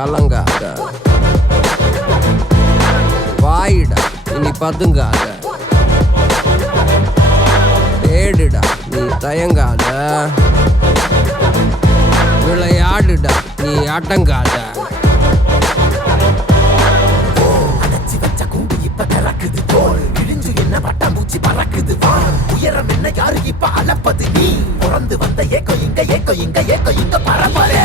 கலங்காத. வாயிடா இனி பதுங்காத. தேடுடா நீ தயங்காத. விளையாடுடா நீ அடங்காத. பறக்குது தோல் கிழிஞ்சு என்ன பட்டாம்பூச்சி பறக்குது வா உயரம் என்ன யாரு இப்ப அளப்பது நீ பிறந்து வந்த ஏக்கோ இங்க ஏக்கோ இங்க ஏக்கோ இங்க பரம்பரை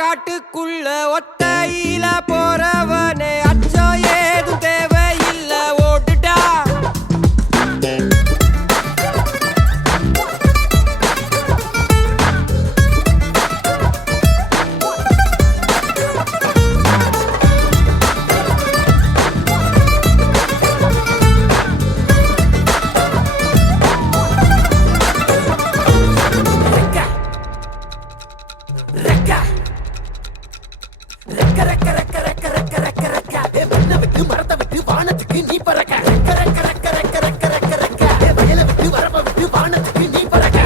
காட்டுக்குள்ள ஒத்தையில போறவனே அச்சம் ஏதும் தேவையில்ல ஓட்டுடா. மரத்தை விட்டு வானத்துக்கு நீ பறக்க வயலை விட்டு வரப்ப விட்டு வானத்துக்கு நீ பறக்க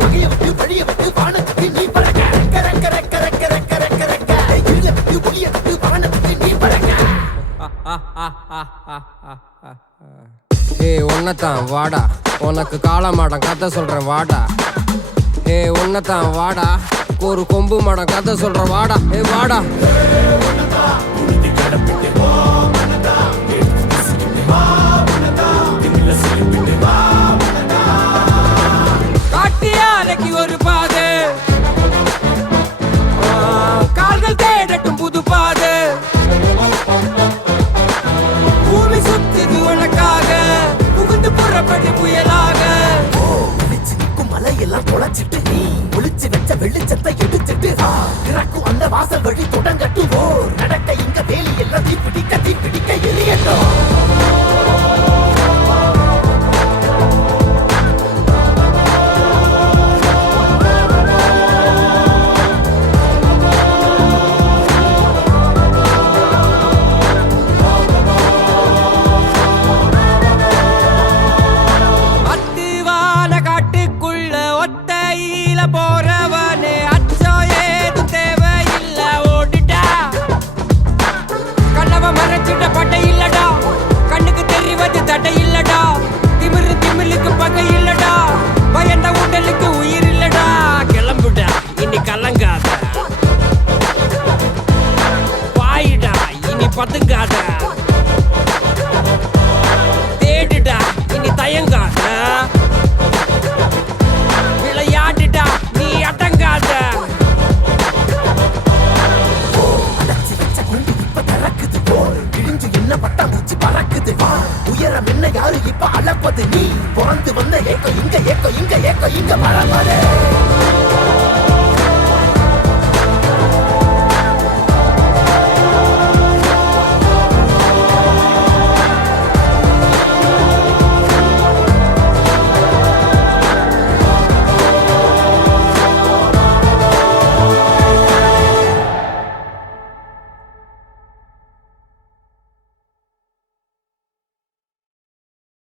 பகைய விட்டு வழிய விட்டு வானத்துக்கு நீ பறக்க இருள விட்டு ஒளிய விட்டு வானத்துக்கு நீ பறக்க. உன்னதான் வாடா உனக்கு காளமாடம் கதை சொல்றேன் வாடா. உன்னதான் வாடா ஒரு கொம்பு மாடம் கதை சொல்றேன் வாடா. வாடா காட்டியாலைக்கு ஒரு பாதை கால்கள் தேடட்டும் புது பாதை. பூமி சுத்துது உனக்காக புகுந்து புறப்பட்டு புயலாக. நிற்கும் மலையெல்லாம் தொலைச்சிட்டு நீ ஒளிச்சு வச்ச வெளிச்சத்தை எடுத்துட்டு இறக்கும் அந்த வாசல் வழி தொடங்கட்டும் நடக்க இங்க வேலி எல்லாம் தீப்பிடிக்க எரியட்டும். போறவனே அச்சம் ஏதும் தேவையில்ல ஓடிட்டா. கண்ணவ மறைச்சிட்ட பட்டை இல்லடா கண்ணுக்கு தெரிவது தட்டை இல்லடா. திமிலுக்கு பகை இல்லடா பயந்த உடலுக்கு உயிர் இல்லடா. கிளம்புடா இனி கலங்காத. வாயிடா இனி பதுங்காத. தேடுடா இனி தயங்காத. விளையாடுடா நீ அடங்காத. என்ன பட்டாம்பூச்சி பறக்குது வா உயரம் என்ன யாரு இப்ப அளப்பது நீ பிறந்து வந்த ஏக்கோ இங்க ஏக்கோ இங்க ஏக்கோ இங்க பரம்பரை.